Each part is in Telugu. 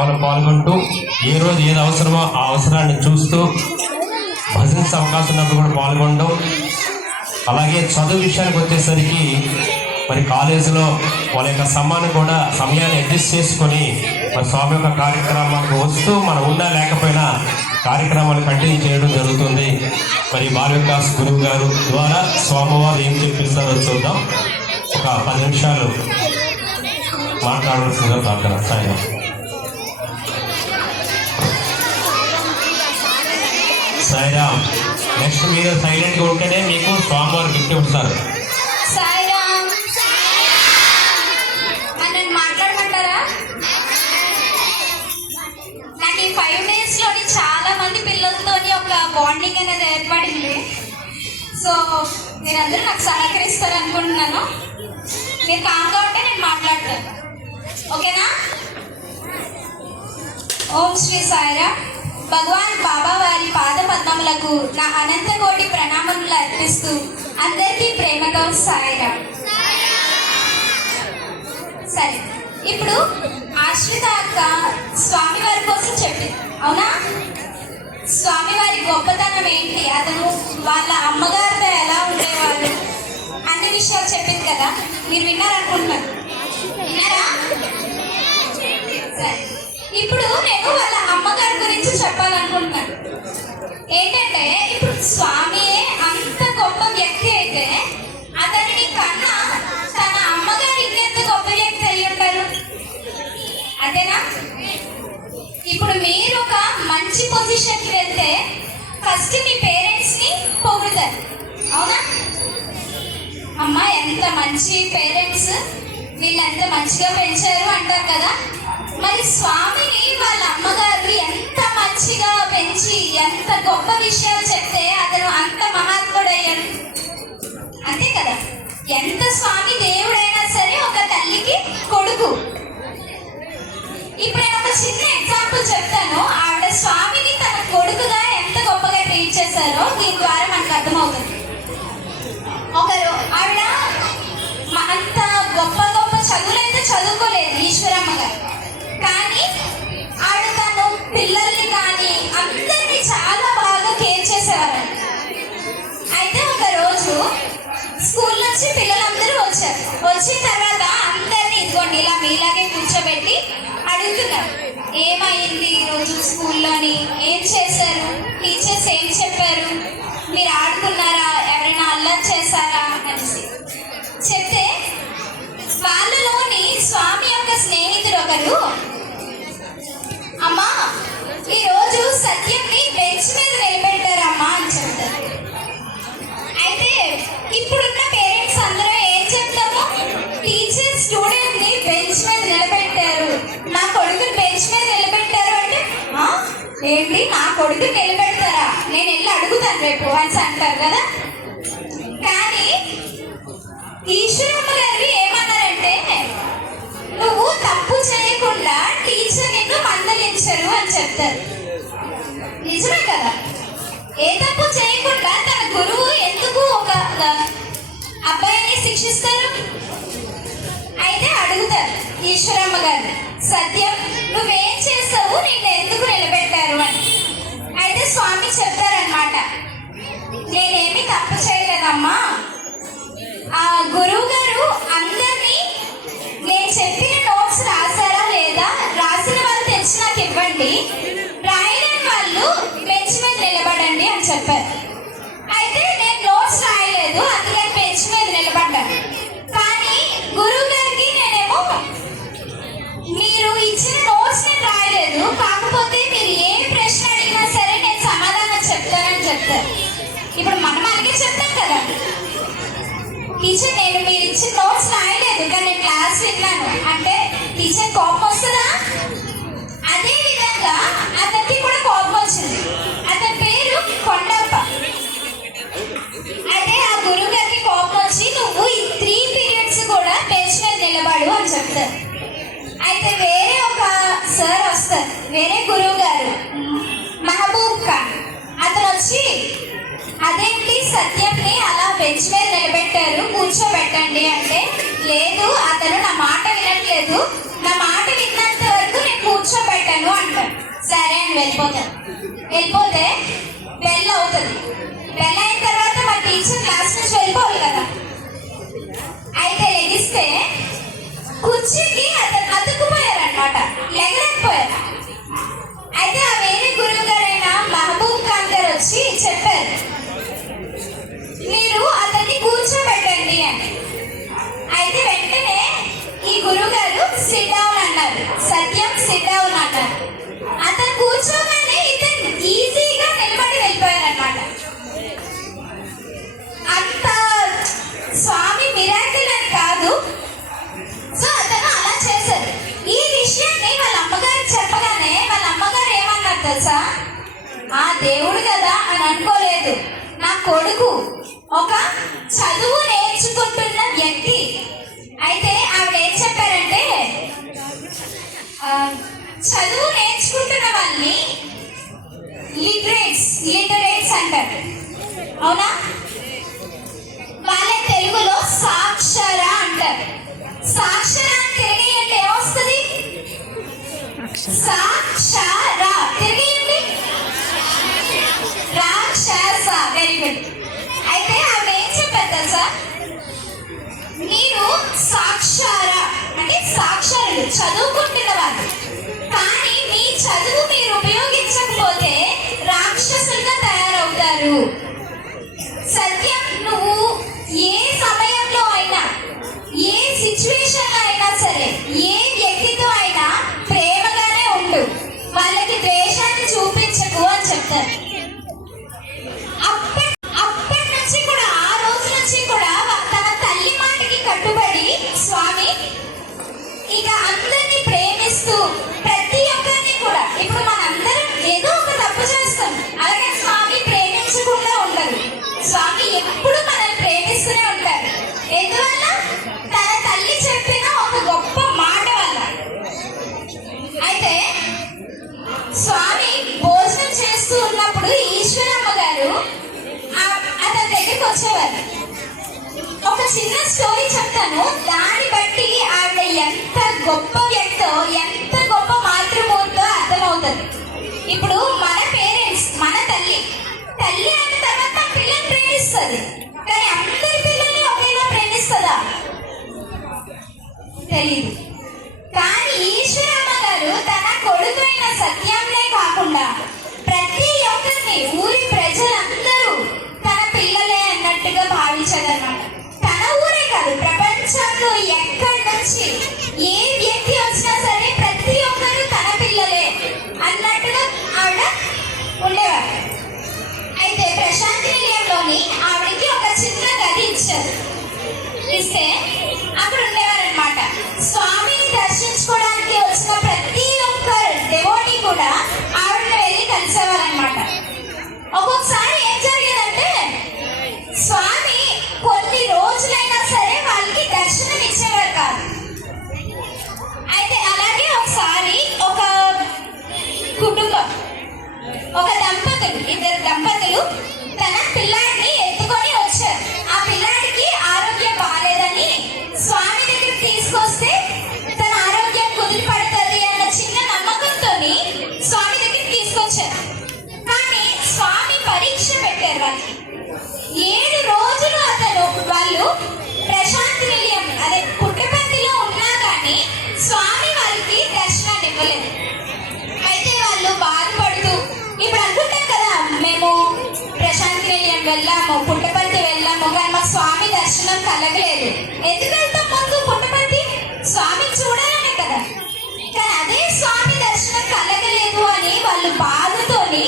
పాల్గొంటూ ఏ రోజు ఏది అవసరమో ఆ అవసరాన్ని చూస్తూ భజన్స్ అవకాశం ఉన్నప్పుడు కూడా పాల్గొనడం. అలాగే చదువు విషయానికి వచ్చేసరికి మరి కాలేజీలో వాళ్ళ యొక్క సమయాన్ని అడ్జస్ట్ చేసుకొని మరి స్వామి యొక్క కార్యక్రమాలకు వస్తూ మనం ఉన్నా లేకపోయినా కార్యక్రమాలు కంటిన్యూ చేయడం జరుగుతుంది. మరి బాలవికాస్ గురువు గారు ద్వారా స్వామివారు ఏం చెప్పిస్తారో చూద్దాం. ఒక 10 నిమిషాలు మాట్లాడవలసిందిగా ప్రార్థన. సాయం సాయిరామ్. నెక్స్ట్ మీరు సైలెంట్గా ఉంటేనే మీకు స్వామివారు గిఫ్ట్ ఇస్తారు. మాట్లాడమంటారా? నాకు ఈ 5 days లోని చాలా మంది పిల్లలతో ఒక బాండింగ్ అనేది ఏర్పడింది. సో మీరందరూ నాకు సహకరిస్తారు అనుకుంటున్నాను. మీరు కాంగా ఉంటే నేను మాట్లాడతాను, ఓకేనా? ఓం శ్రీ సాయిరామ్. భగవాన్ బాబా వారి పాద పద్మములకు నా అనంత కోటి ప్రణామములు అర్పిస్తూ అందరికీ ప్రేమతో సాయిరామ్. సరే, ఇప్పుడు ఆశ్రిత అక్క స్వామివారి కోసం చెప్పింది, అవునా? స్వామివారి గొప్పతనం ఏంటి, అతను వాళ్ళ అమ్మగారితో ఎలా ఉండేవారు అన్ని విషయాలు చెప్పింది కదా. మీరు విన్నారనుకుంటున్నారు, విన్నారా? సరే, ఇప్పుడు నేను వాళ్ళ అమ్మగారి గురించి చెప్పాలనుకుంటున్నాను. ఏంటంటే ఇప్పుడు స్వామియే అంత గొప్ప వ్యక్తి అయితే అతనిని కన్నా తన అమ్మగారు ఇంకెంత గొప్ప వ్యక్తి అయి ఉంటారు, అంతేనా? ఇప్పుడు మీరు ఒక మంచి పొజిషన్కి వెళ్తే ఫస్ట్ మీ పేరెంట్స్ని పొగుడుతారు, అవునా? అమ్మ ఎంత మంచి పేరెంట్స్, వీళ్ళు ఎంత మంచిగా పెంచారు అంటారు కదా. మరి స్వామిని వాళ్ళ అమ్మగారు ఎంత మంచిగా పెంచి ఎంత గొప్ప విషయాలు చెప్తే అతను అంత మహాత్ముడు అయ్యాడు, అంతే కదా. ఎంత స్వామి దేవుడైనా సరే ఒక తల్లికి కొడుకు. ఇప్పుడు నేను ఒక చిన్న ఎగ్జాంపుల్ చెప్తాను. ఆవిడ స్వామిని తన కొడుకుగా ఎంత గొప్పగా ట్రీట్ చేశారో దీని ద్వారా మనకు అర్థమవుతుంది. ఒకరు ఆవిడ అంత గొప్ప గొప్ప చదువులైతే చదువుకోలేదు ఈశ్వరమ్మ గారు, కానీ ఆవిడ తను పిల్లల్ని కానీ అందరినీ చాలా బాగా కేర్ చేసేవారు. అయితే ఒక రోజు స్కూల్ నుంచి పిల్లలందరూ వచ్చారు. వచ్చిన తర్వాత అందరినీ ఇదిగోండి ఇలా మీలాగే కూర్చోబెట్టి అడుగుతున్నారు, ఏమైంది ఈరోజు స్కూల్లోని, ఏం చేశారు, టీచర్స్ ఏం చెప్పారు, మీరు ఆడుకున్నారా, ఎవరైనా అల్లరి చేశారా అనేసి చెప్తే వాళ్ళలోని స్వామి యొక్క స్నేహితుడు ఒకరు, అమ్మా ఈరోజు సత్యంని బెంచ్ మీద నిలబెట్టారమ్మా అని చెప్తారు. అయితే ఇప్పుడున్న పేరెంట్స్ అందరూ ఏం చెప్తాము, టీచర్ స్టూడెంట్ ని బెంచ్ మీద నిలబెట్టారు, నా కొడుకుని బెంచ్ మీద నిలబెట్టారు అంటే ఏంటి నా కొడుకుని నిలబెడతారా, నేను వెళ్ళి అడుగుతాను రేపు అని అంటారు కదా. కానీ ఈశ్వరమ్మ గారు ఏమన్నారంటే, నువ్వు తప్పు చేయకుండా టీచర్ నిన్ను మందలించరు అని చెప్తారు. నిజమే కదా, ఏ తప్పు చేయకుండా తన గురువు ఎందుకు ఒక అబ్బాయిని శిక్షిస్తారు? అయితే అడుగుతారు ఈశ్వరమ్మ గారు, సత్యం నువ్వేం చేస్తావు, నిన్ను ఎందుకు నిలబెట్టారు అని. అయితే స్వామి చెప్తారనమాట, నేనేమి తప్పు చేయలేదమ్మా, ఆ గురువు గారు అందరినీ నేను చెప్పిన నోట్స్ రాసారా లేదా, రాసిన వాళ్ళు తెచ్చి నాకు ఇవ్వండి, రాయలేని వాళ్ళు బెంచ్ మీద నిలబడండి అని చెప్పారు. అయితే నేను నోట్స్ రాయలేదు, అందుకని బెంచ్ మీద నిలబడ్డాను. కానీ గురువు గారికి నేనేమో మీరు ఇచ్చిన నోట్స్ నేను రాయలేదు, కాకపోతే మీరు ఏ ప్రశ్న అడిగినా సరే నేను సమాధానం చెప్తానని చెప్తారు. ఇప్పుడు మనం అలాగే చెప్తాం కదా, టీచర్ నేను మీరు ఇచ్చిన నోట్స్ రాయలేదు కానీ నేను క్లాస్ విన్నాను అంటే టీచర్ కోపం వస్తుందా? అదే విధంగా అతనికి కూడా కోపం వచ్చింది. అతని పేరు కొండప్ప. అయితే ఆ గురువు గారికి కోపం వచ్చి నువ్వు ఈ 3 periods కూడా బెంచ్ మీద నిలబడు అని చెప్తారు. అయితే వేరే ఒక సార్ వస్తారు, వేరే గురువు గారు మహబూబ్ ఖాన్, అతను వచ్చి అదేంటి సత్యంని అలా బెంచ్ మీద నిలబెట్టారు, కూర్చోబెట్టండి అంటే, లేదు అతను నా మాట వినట్లేదు, నా మాట విన్నంత వరకు నేను కూర్చోబెట్టాను వెళ్ళిపోతారు. వెళ్ళిపోతే బెల్ అవుతుంది. బెల్ అయిన తర్వాత మా టీచర్ క్లాస్ నుంచి వెళ్ళిపోవాలి కదా. అయితే లెగిస్తే కుర్చీకి అతుక్కుపోయారనమాట, లెగలేకపోయారు. అయితే ఆ వేరే గురువు గారైన మహబూబ్ ఖాన్ గారు వచ్చి చెప్పారు, మీరు అతన్ని కూర్చోబెట్టండి అని. అయితే వెంటనే ఈ గురువు గారు సిట్ డౌన్ అన్నారు, సత్యం సిట్ డౌన్ అన్నారు. అతను కూర్చోగానే ఇతను ఈజీగా నిలబడి వెళ్ళిపోయారనమాట. అంత స్వామి మిరాకిల్ అని కాదు. సో అతను అలా చేశారు. ఈ విషయాన్ని వాళ్ళ అమ్మగారు చెప్పగానే వాళ్ళ అమ్మగారు ఏమన్నారు తెలుసా, ఆ దేవుడు కదా అని అనుకోలేదు, నా కొడుకు ఒక చదువు నేర్చుకుంటున్న వ్యక్తి. అయితే ఆవిడ ఏం చెప్పారంటే, చదువు నేర్చుకుంటున్న వాళ్ళని లిటరేట్స్ అంటారు, అవునా? వాళ్ళ తెలుగులో సాక్షర అంటారు. సాక్షర తిరిగి అంటే ఏమొస్తుంది? సాక్షర తిరిగి రాక్షస. Very good. అయితే ఆవిడ ఏం చెప్పారు తెలుసా, మీరు సాక్షర అంటే సాక్షరులు, చదువుకుంటున్న వాళ్ళు. కానీ మీ చదువు మీరు ఉపయోగించకపోతే రాక్షసులుగా తయారవుతారు. సత్యం, నువ్వు ఏ సమయంలో అయినా, ఏ సిచ్యువేషన్ లో అయినా సరే, ఏ వ్యక్తితో అయినా ప్రేమగానే ఉండు, వాళ్ళకి ద్వేషాన్ని చూపించకు అని చెప్తారు. అప్పటి నుంచి కూడా, ఆ రోజు నుంచి కూడా తన తల్లి మాటకి కట్టుబడి స్వామి ఇక అందరినీ ప్రేమిస్తూ ప్రతి ఒక్కరిని కూడా, ఇప్పుడు మనందరం ఏదో ఒక తప్పు చేస్తాం, అలాగే స్వామి ప్రేమించకుండా ఉండరు. స్వామి ఎప్పుడు మనల్ని ప్రేమిస్తూనే ఉంటారు. ఎందువల్ల? తన తల్లి చెప్పిన ఒక గొప్ప మాట వల్ల. అయితే స్వామి భోజనం చేస్తూ ఉన్నప్పుడు ఈశ్వరమ్మ గారు అతని దగ్గరికి వచ్చేవారు. ఒక చిన్న స్టోరీ చెప్తాను, దాన్ని బట్టి ఆవిడ ఎంత గొప్ప వ్యక్తో, ఎంత గొప్ప మాతృమూర్తో అర్థమవుతుంది. ఇప్పుడు మన పేరెంట్స్, మన తల్లి అయిన తర్వాత పిల్లల్ని ప్రేమిస్తుంది. కానీ అందరి పిల్లల్ని ఒకేలా ప్రేమిస్తుందా? తెలీదు. కానీ ఈశ్వరమ్మ గారు తన కొడుకైన సత్యంనే కాకుండా ప్రతి ఒక్కరిని, ఊరి ప్రజలందరూ తన పిల్లలే అన్నట్టుగా భావించారన్నమాట. తన ఊరే కాదు, ప్రపంచంలో ఎక్కడి నుంచి ఏ వ్యక్తి వచ్చినా సరే ప్రతి ఒక్కరు తన పిల్లలే అన్నట్టుగా ఆవిడ ఉండేవారు. అయితే ప్రశాంతి నిలయంలోని ఆవిడకి ఒక చిన్న గది ఇచ్చారు. ఇస్తే అక్కడ ఉండేవారనమాట. స్వామిని దర్శించుకోవడానికి వచ్చిన ప్రతి ఒక్క డెవోటీ కూడా ఆవిడని వెళ్ళి కలిసేవారనమాట. ఒక్కొక్కసారి ఏం జరిగేదంటే, స్వామి కొన్ని రోజులైనా సరే వాళ్ళకి దర్శనం ఇచ్చేవారు కాదు. అయితే అలాగే ఒకసారి ఒక కుటుంబం, ఒక దంపతులు, ఇద్దరు దంపతులు తన పిల్లాడిని ఎత్తుకొని వచ్చారు. ఆ పిల్లాడికి ఆరోగ్యం బాగాలేదని స్వామి దగ్గరికి తీసుకొస్తే తన ఆరోగ్యం కుదిరిపడుతుంది అన్న చిన్న నమ్మకంతో స్వామి దగ్గరికి తీసుకొచ్చారు. కానీ స్వామి పరీక్ష పెట్టారు వాళ్ళకి. 7 రోజులు వాళ్ళు ప్రశాంతి నిలయం, అదే పుట్టపర్తిలో ఉన్నా కానీ స్వామి వాళ్ళకి దర్శనాన్ని ఇవ్వలేదు. అయితే వాళ్ళు బాధపడుతూ, ఇప్పుడు అనుకుంటాం కదా, మేము ప్రశాంతి నిలయం వెళ్ళాము, పుట్టపర్తి వెళ్ళాము, కానీ మాకు స్వామి దర్శనం కలగలేదు. ఎందుకు వెళ్తాం ముందు పుట్టపర్తి? స్వామి చూడాలనే కదా. కానీ అదే స్వామి దర్శనం కలగలేదు అని వాళ్ళు బాధతోని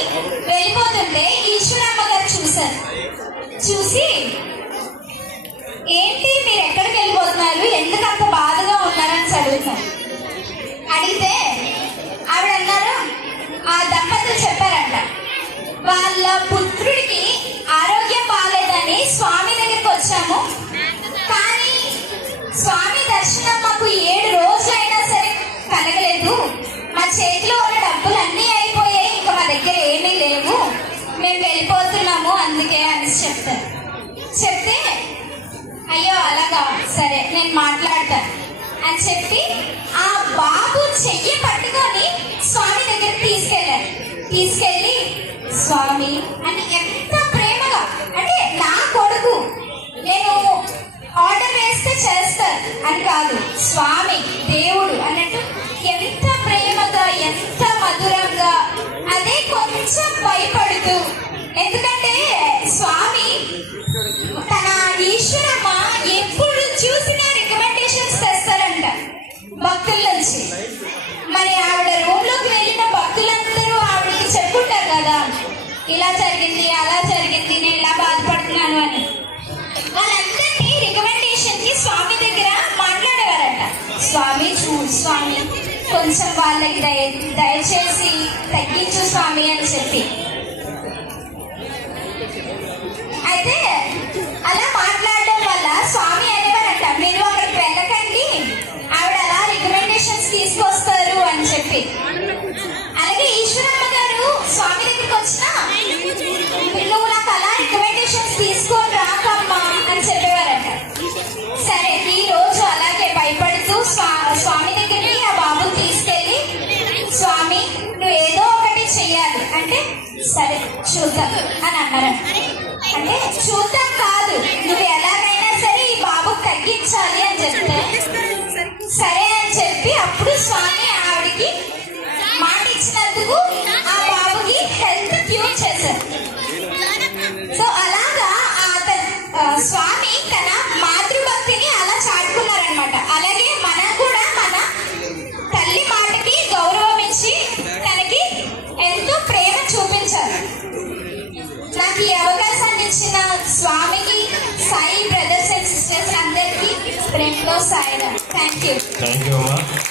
వెళ్ళిపోతుంటే ఈశ్వరమ్మ గారు చూశారు. చూసి, ఏంటి మీరు ఎక్కడికి వెళ్ళిపోతున్నారు, ఎందుకు అంత బాధగా ఉన్నారని అడుగుతారు. అడిగితే ఆవిడ అన్నారు, ఆ దంపతులు చెప్పారంట, వాళ్ళ పుత్రుడికి ఆరోగ్యం బాగాలేదని స్వామి దగ్గరికి వచ్చాము, కానీ స్వామి దర్శనం మాకు 7 రోజులైనా సరే కలగలేదు. మా చేతిలో ఉన్న డబ్బులు అన్నీ అయిపోయాయి, ఇంకా మా దగ్గర ఏమీ లేవు, మేము వెళ్ళిపోతున్నాము అందుకే అని చెప్తారు. చెప్తే, అయ్యో అలాగా, సరే నేను మాట్లాడతాను అని చెప్పి ఆ బాబు చెయ్యి పట్టుకొని స్వామి దగ్గరికి తీసుకెళ్ళారు. తీసుకెళ్ళి స్వామి అని ఎంత ప్రేమగా, అంటే నా కొడుకు నేను ఆర్డర్ వేస్తే చేస్తారు అని కాదు, స్వామి దేవుడు అన్నట్టు ఎంత ప్రేమగా ఎంత మధురంగా, అదే కొంచెం భయపడుతూ, ఎందుకంటే స్వామి తన ఈశ్వరమ్మ ఎప్పుడు చూసినా రికమెండేషన్స్ తెస్తారంట భక్తుల నుంచి. మరి ఆవిడ రూమ్ లోకి వెళ్ళిన భక్తులందరూ ఆవిడకి చెప్పుంటారు కదా, ఇలా జరిగింది అలా జరిగింది నేను ఇలా బాధపడుతున్నాను అని. వాళ్ళందరినీ రికమెండేషన్ కి స్వామి దగ్గర మాట్లాడేవారంట. స్వామి చూడు స్వామి, కొంచెం వాళ్ళకి దయచేసి తగ్గించు స్వామి అని చెప్పి. అయితే అలా మాట్లాడడం వల్ల స్వామి అనేవారంట, మీరు అక్కడికి వెళ్ళకండి, ఆవిడ అలా రికమెండేషన్స్ తీసుకొస్తారు అని చెప్పి. అలాగే ఈశ్వరమ్మ గారు స్వామి దగ్గరికి వచ్చినా, నువ్వు నాకు అలా రికమెండేషన్స్ తీసుకొని రాకమ్మా అని చెప్పేవారంట. సరే ఈ రోజు అలాగే భయపడుతూ స్వామి దగ్గరికి ఆ బాబుని తీసుకెళ్ళి, స్వామి నువ్వు ఏదో ఒకటి చెయ్యాలి అంటే, సరే చూద్దాం అని అన్నారంట. అంటే చూద్దాం కాదు, నువ్వు ఎలాగైనా సరే ఈ బాబుకి తగ్గించాలి అని చెప్తే, సరే అని చెప్పి అప్పుడు స్వామి ఆవిడకి మాట ఇచ్చినందుకు ఆ బాబుకి హెల్త్ క్యూర్ చేశారు. సో అలాగా స్వామి తన మాతృభక్తిని అలా చాటుకున్నారనమాట. అలాగే మనం కూడా మన తల్లి మాటకి గౌరవం ఇచ్చి తనకి ఎంతో ప్రేమ చూపించాలి. నాకు ఈ అవకాశాన్ని ఇచ్చిన స్వామికి, సాయి బ్రదర్స్ అండ్ సిస్టర్స్ అందరికీ ప్రేమలో సాయిరాం. థ్యాంక్ యూ అమ్మా.